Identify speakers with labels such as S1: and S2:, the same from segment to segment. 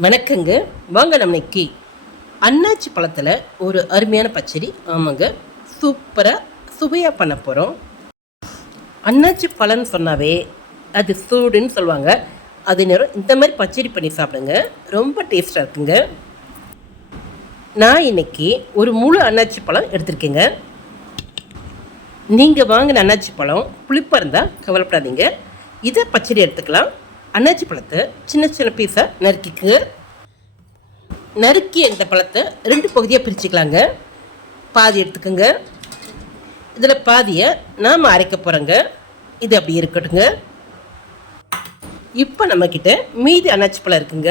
S1: வணக்கங்க. வாங்க நம்ம இன்னைக்கு அன்னாச்சி பழத்தில் ஒரு அருமையான பச்சடி. ஆமாங்க. சூப்பராக சுவையாக பண்ண போகிறோம் அன்னாச்சி பழம்னு சொன்னாவே அது சூடுன்னு சொல்லுவாங்க. அதே நேரம் இந்த மாதிரி பச்சடி பண்ணி சாப்பிடுங்க. ரொம்ப டேஸ்ட்டாக இருக்குங்க. நான் இன்னைக்கு ஒரு முழு அன்னாச்சி பழம் எடுத்திருக்கேங்க. நீங்கள் வாங்கின அன்னாச்சி பழம் புளிப்பாக இருந்தால் கவலைப்படாதீங்க. இதை பச்சடி எடுத்துக்கலாம். அன்னாச்சி பழத்தை சின்ன சின்ன பீஸாக நறுக்கிக்குங்க நறுக்கி இந்த பழத்தை ரெண்டு பகுதியாக பிரிச்சுக்கலாங்க. பாதி எடுத்துக்கோங்க. இதில் பாதியை நாம் அரைக்க போகிறோங்க இது அப்படி இருக்கட்டுங்க. இப்போ நம்மக்கிட்ட மீதி அன்னாச்சி பழம் இருக்குங்க.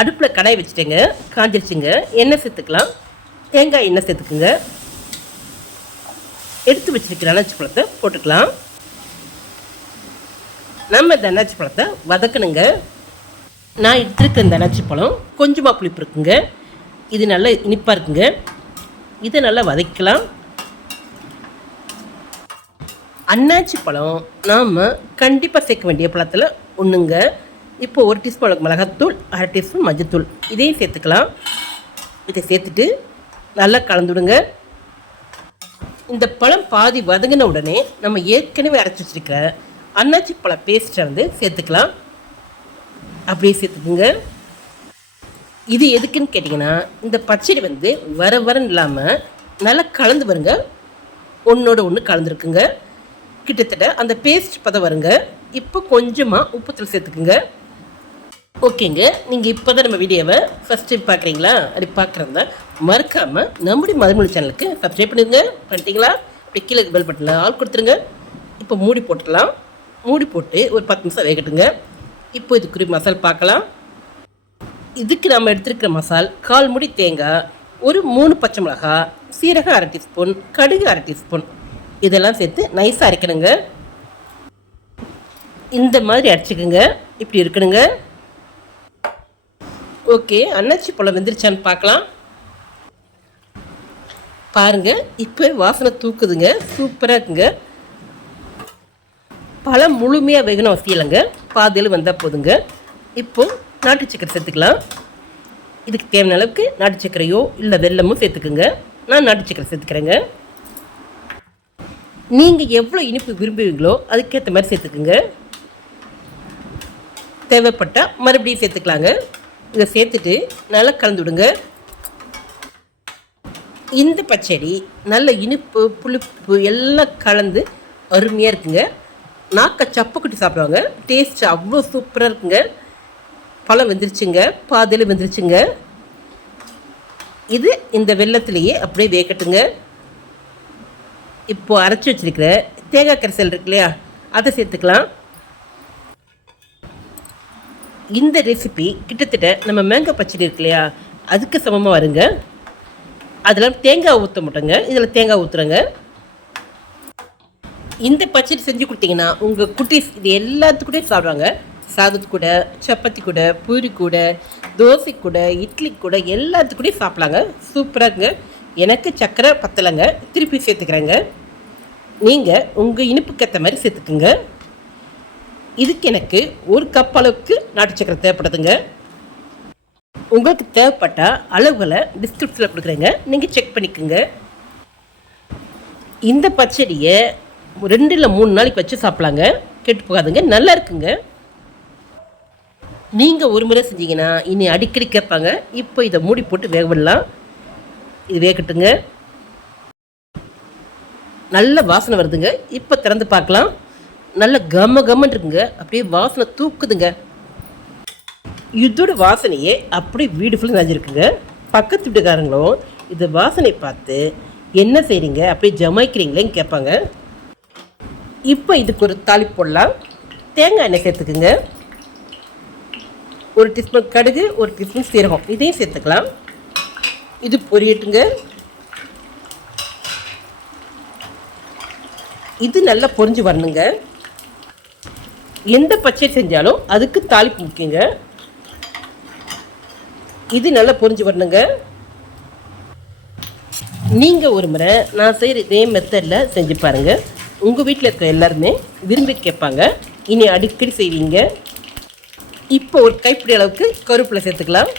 S1: அடுப்பில் கடாய் வச்சுட்டேங்க. காஞ்சிருச்சுங்க. எண்ணெய் சேர்த்துக்கலாம். தேங்காய் எண்ணெய் சேர்த்துக்குங்க. எடுத்து வச்சிருக்கிற அன்னாச்சி பழத்தை போட்டுக்கலாம். நம்ம இந்த பழத்தை வதக்கணுங்க. நான் எடுத்துருக்க இந்த பழம் கொஞ்சமாக புளிப்பு இருக்குங்க. இது நல்லா இனிப்பாக இருக்குங்க. இதை நல்லா வதக்கலாம். அன்னாச்சி பழம் நாம் கண்டிப்பாக சேர்க்க வேண்டிய பழத்தில் ஒன்றுங்க இப்போ ஒரு டீஸ்பூன் மிளகாத்தூள் அரை டீஸ்பூன் மஞ்சத்தூள். இதையும் சேர்த்துக்கலாம். இதை சேர்த்துட்டு நல்லா கலந்துவிடுங்க இந்த பழம் பாதி வதங்கின உடனே நம்ம ஏற்கனவே அரைச்சி வச்சுருக்கிற அன்னாச்சி பழ பேஸ்ட்டை வந்து சேர்த்துக்கலாம். அப்படியே சேர்த்துக்குங்க. இது எதுக்குன்னு கேட்டிங்கன்னா இந்த பச்சடி வந்து வர வரன்னு இல்லாமல் நல்லா கலந்து வருங்க. ஒன்றோட ஒன்று கலந்துருக்குங்க. கிட்டத்தட்ட அந்த பேஸ்ட் பதம் வருங்க. இப்போ கொஞ்சமாக உப்புத்தூள் சேர்த்துக்குங்க. ஓகேங்க. நீங்கள் இப்போ தான் நம்ம வீடியோவை ஃபஸ்ட் டைம் பார்க்குறீங்களா அப்படி பார்க்குறதா மறக்காமல் நம்முடைய மதுமொழி சேனலுக்கு சப்ஸ்கிரைப் பண்ணிடுங்க பண்ணிட்டீங்களா? அப்படி கீழே பெல் பட்டனில் ஆள் கொடுத்துருங்க. இப்போ மூடி போட்டுடலாம். மூடி போட்டு ஒரு பத்து நிமிஷம் வேகட்டுங்க. இப்போ இதுக்குரிய மசால் பார்க்கலாம். இதுக்கு நம்ம எடுத்துருக்கிற மசால் கால் முடி தேங்காய் ஒரு மூணு பச்சை மிளகாய் சீரகம் அரை டீஸ்பூன் கடுகு அரை டீஸ்பூன். இதெல்லாம் சேர்த்து நைஸாக அரைக்கணுங்க. இந்த மாதிரி அரைச்சிக்கோங்க. இப்படி இருக்கணுங்க. ஓகே அன்னாச்சி பழம் வெந்துருச்சான்னு பார்க்கலாம். பாருங்கள் இப்போ வாசனை தூக்குதுங்க. சூப்பராக இருக்குங்க. பழம் முழுமையாக வேகணும் அவசியம் இல்லைங்க பாதியில் வந்தால் போதுங்க. இப்போ நாட்டு சக்கரை சேர்த்துக்கலாம். இதுக்கு தேவையான அளவுக்கு நாட்டு சக்கரையோ இல்லை வெள்ளமும் சேர்த்துக்குங்க. நான் நாட்டு சக்கரை சேர்த்துக்கிறேங்க. நீங்கள் எவ்வளோ இனிப்பு விரும்புவீங்களோ அதுக்கேற்ற மாதிரி சேர்த்துக்குங்க. தேவைப்பட்டால் மறுபடியும் சேர்த்துக்கலாங்க. இதை சேர்த்துட்டு நல்லா கலந்து விடுங்க. இந்த பச்சடி நல்ல இனிப்பு புளிப்பு எல்லாம் கலந்து அருமையாக இருக்குங்க. நாக்கை சப்பை குட்டி சாப்பிடுவாங்க. டேஸ்ட் அவ்வளோ சூப்பராக இருக்குங்க. பழம் வெந்துருச்சுங்க. பாதியில் வெந்துருச்சுங்க. இது இந்த வெள்ளத்துலேயே அப்படியே வேகட்டுங்க. இப்போது அரைச்சி வச்சிருக்கிற தேங்காய் கரைசல் இருக்கு இல்லையா? அதை சேர்த்துக்கலாம். இந்த ரெசிபி கிட்டத்தட்ட நம்ம மேங்காய் பச்சடி இருக்கு இல்லையா? அதுக்கு சமமாக வருங்க. அதில் தேங்காய் ஊற்ற மாட்டோங்க. இதில் தேங்காய் ஊற்றுறங்க இந்த பச்சடி செஞ்சு கொடுத்தீங்கன்னா உங்கள் குட்டீஸ் இது எல்லாத்துக்கூடயும் சாப்பிடுவாங்க. சாதத்து கூட சப்பாத்தி கூட பூரி கூட தோசை கூட இட்லி கூட எல்லாத்துக்கூடயும் சாப்பிட்லாங்க. சூப்பராக இருக்குங்க எனக்கு சக்கரை பத்தலைங்க. திருப்பி சேர்த்துக்கிறேங்க. நீங்கள் உங்கள் இனிப்புக்கு ஏற்ற மாதிரி சேர்த்துக்குங்க. இதுக்கு எனக்கு ஒரு கப் அளவுக்கு நாட்டு சக்கரை தேவைப்படுதுங்க. உங்களுக்கு தேவைப்பட்ட அளவுகளை டிஸ்கிரிப்ஷனில் கொடுக்குறேங்க. நீங்கள் செக் பண்ணிக்கோங்க. இந்த பச்சடியை ரெண்டு இல்லை மூணு நாளைக்கு வச்சு சாப்பிட்லாங்க. கெட்டு போகாதுங்க. நல்லா இருக்குங்க. நீங்கள் ஒரு முறை செஞ்சீங்கன்னா இனி அடிக்கடி கேட்பாங்க. இப்போ இதை மூடி போட்டு வேக விடலாம். இது வேகட்டுங்க. நல்ல வாசனை வருதுங்க. இப்போ திறந்து பார்க்கலாம். நல்ல கம கம்மன் இருக்குங்க. அப்படியே வாசனை தூக்குதுங்க. இதோட வாசனையே அப்படியே வீடு ஃபுல்லாக நிறைஞ்சிருக்குங்க. பக்கத்து வீட்டுக்காரங்களும் இந்த வாசனை பார்த்து என்ன செய்கிறீங்க அப்படியே ஜமாய்க்கிறீங்களேன்னு கேட்பாங்க. இப்போ இதுக்கு ஒரு தாளிப்பு போடலாம். தேங்காய் எண்ணெய் சேர்த்துக்குங்க. ஒரு டீஸ்பூன் கடுகு ஒரு டீஸ்பூன் சீரகம். இதையும் சேர்த்துக்கலாம். இது பொரியட்டுங்க. இது நல்லா பொரிஞ்சு வரணுங்க. எந்த பச்சை செஞ்சாலும் அதுக்கு தாளிப்பு முக்கியங்க. இது நல்லா பொரிஞ்சு வரணுங்க. நீங்கள் ஒரு முறை நான் செய்கிற இதே மெத்தடில் செஞ்சு பாருங்கள் உங்கள் வீட்டில் இருக்க எல்லாருமே விரும்பி கேட்பாங்க. இனி அடிக்கடி செய்வீங்க. இப்போ ஒரு கைப்பிடி அளவுக்கு கருவேப்பிலை சேர்த்துக்கலாம்.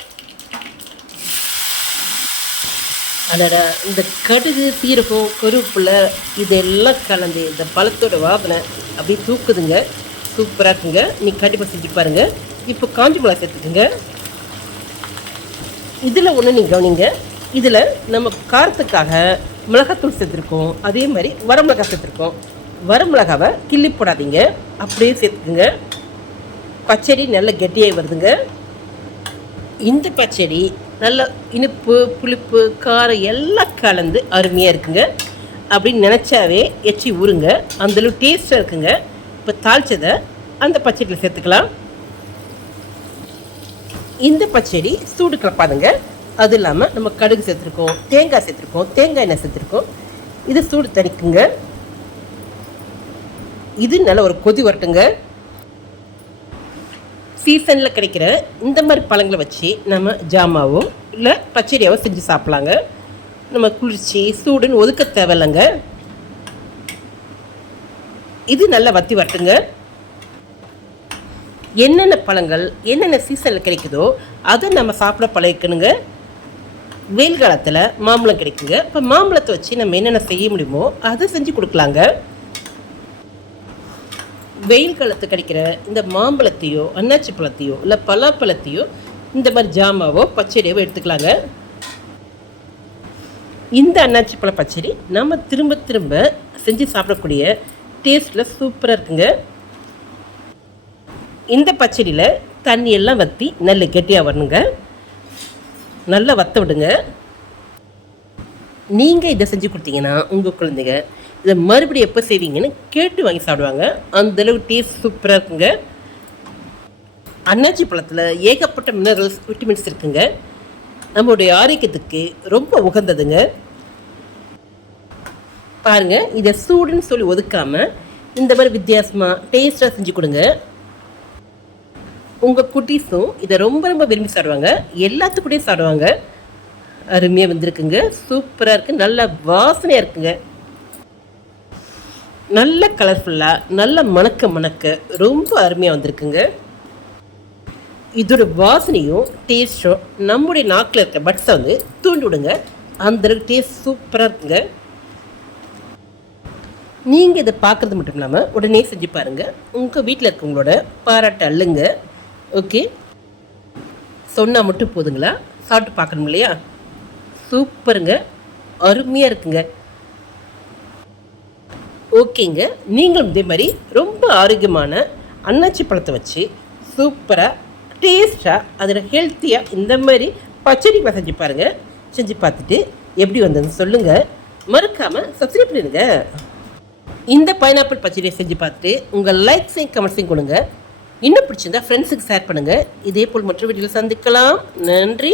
S1: அதோட இந்த கடுகு சீரகம் கருவேப்பிலை இதெல்லாம் கலந்து இந்த பழத்தோட வாசனை அப்படியே தூக்குதுங்க. சூப்பராக இருக்குங்க. நீ கண்டிப்பாக செஞ்சு பாருங்கள் இப்போ காஞ்சி மிளகா சேர்த்துக்குங்க. இதில் ஒன்று நீங்கள் கவனிங்க. இதில் நம்ம காரத்துக்காக மிளகாத்தூள் சேர்த்துருக்கோம். அதே மாதிரி வரமிளகா சேர்த்துருக்கோம். வரமிளகாவை கிள்ளி போடாதீங்க. அப்படியே சேர்த்துக்குங்க. பச்சடி நல்ல கெட்டியாக வருதுங்க. இந்த பச்சடி நல்ல இனிப்பு புளிப்பு காரம் எல்லாம் கலந்து அருமையாக இருக்குங்க. அப்படின்னு நினச்சாவே எச்சி ஊறுங்க. அந்தளவு டேஸ்ட்டாக இருக்குங்க. இப்போ தாளிச்சதை அந்த பச்சடியில் சேர்த்துக்கலாம். இந்த பச்சடி சூடு கலப்பாதுங்க. அது இல்லாமல் நம்ம கடுகு சேர்த்துருக்கோம் தேங்காய் சேர்த்துருக்கோம் தேங்காய் எண்ணெய் சேர்த்துருக்கோம். இது சூடு தணிக்குங்க. இது நல்ல ஒரு கொதி வரட்டுங்க. சீசனில் கிடைக்கிற இந்த மாதிரி பழங்களை வச்சு நம்ம ஜாமாவோ இல்லை பச்சடியாவோ செஞ்சு சாப்பிட்லாங்க. நம்ம குளிர்ச்சி சூடுன்னு ஒதுக்க தேவையில்லைங்க. இது நல்லா வத்தி வரட்டுங்க. என்னென்ன பழங்கள் என்னென்ன சீசனில் கிடைக்குதோ அதை நம்ம சாப்பிட பழகிக்கணுங்க. வெயில் காலத்தில் மாம்பழம் கிடைக்குங்க. இப்போ மாம்பழத்தை வச்சு நம்ம என்னென்ன செய்ய முடியுமோ அதை செஞ்சு கொடுக்கலாங்க. வெயில் காலத்து கிடைக்கிற இந்த மாம்பழத்தையோ அன்னாச்சி பழத்தையோ இல்லை பலாப்பழத்தையோ இந்த மாதிரி ஜாமாவோ பச்சடியோ எடுத்துக்கலாங்க. இந்த அன்னாச்சி பழ பச்சடி நம்ம திரும்ப திரும்ப செஞ்சு சாப்பிடக்கூடிய டேஸ்ட்டில் சூப்பராக இருக்குங்க. இந்த பச்சடியில் தண்ணியெல்லாம் வற்றி நல்ல கெட்டியாக வரணுங்க. நல்லா வத்த விடுங்க. நீங்கள் இதை செஞ்சு கொடுத்தீங்கன்னா உங்கள் குழந்தைங்க இதை மறுபடியும் எப்போ செய்வீங்கன்னு கேட்டு வாங்கி சாப்பிடுவாங்க. அந்தளவு டேஸ்ட் சூப்பராக இருக்குங்க. அன்னாச்சி பழத்தில் ஏகப்பட்ட மினரல்ஸ் விட்டமின்ஸ் இருக்குங்க. நம்மளுடைய ஆரோக்கியத்துக்கு ரொம்ப உகந்ததுங்க. பாருங்கள் இதை சூடுன்னு சொல்லி ஒதுக்காமல் இந்த மாதிரி வித்தியாசமாக டேஸ்ட்டாக செஞ்சு கொடுங்க. உங்கள் குட்டீஸும் இதை ரொம்ப ரொம்ப விரும்பி சாடுவாங்க எல்லாத்துக்கூடையும் சாடுவாங்க அருமையாக வந்திருக்குங்க. சூப்பராக இருக்குது நல்ல வாசனையாக இருக்குங்க. நல்ல கலர்ஃபுல்லாக நல்ல மணக்க மணக்க ரொம்ப அருமையாக வந்திருக்குங்க. இதோட வாசனையும் டேஸ்ட்டும் நம்முடைய நாக்கில் இருக்க பட்ஸை வந்து தூண்டி விடுங்க. அந்த அளவுக்கு டேஸ்ட் சூப்பராக இருக்குங்க. நீங்கள் இதை பார்க்குறது மட்டும் இல்லாமல் உடனே செஞ்சு பாருங்கள் உங்கள் வீட்டில் இருக்கவங்களோட பாராட்டு அள்ளுங்க. ஓகே. சொன்னால் மட்டும் போதுங்களா? சாப்பிட்டு பார்க்கணும் இல்லையா? சூப்பருங்க. அருமையாக இருக்குங்க. ஓகேங்க. நீங்களும் இதே மாதிரி ரொம்ப ஆரோக்கியமான அன்னாச்சி பழத்தை வச்சு சூப்பராக டேஸ்ட்டாக அதில் ஹெல்த்தியாக இந்த மாதிரி பச்சடி செஞ்சு பாருங்கள் செஞ்சு பார்த்துட்டு எப்படி வந்ததுன்னு சொல்லுங்கள் மறக்காமல் சப்ஸ்கிரைப் பண்ணிடுங்க. இந்த பைனாப்பிள் பச்சடியை செஞ்சு பார்த்துட்டு உங்கள் லைக்ஸையும் கமெண்ட்ஸையும் கொடுங்க. இன்னும் பிடிச்சிருந்தா ஃப்ரெண்ட்ஸுக்கு ஷேர் பண்ணுங்கள் இதே போல் மற்ற வீடியோவில் சந்திக்கலாம். நன்றி.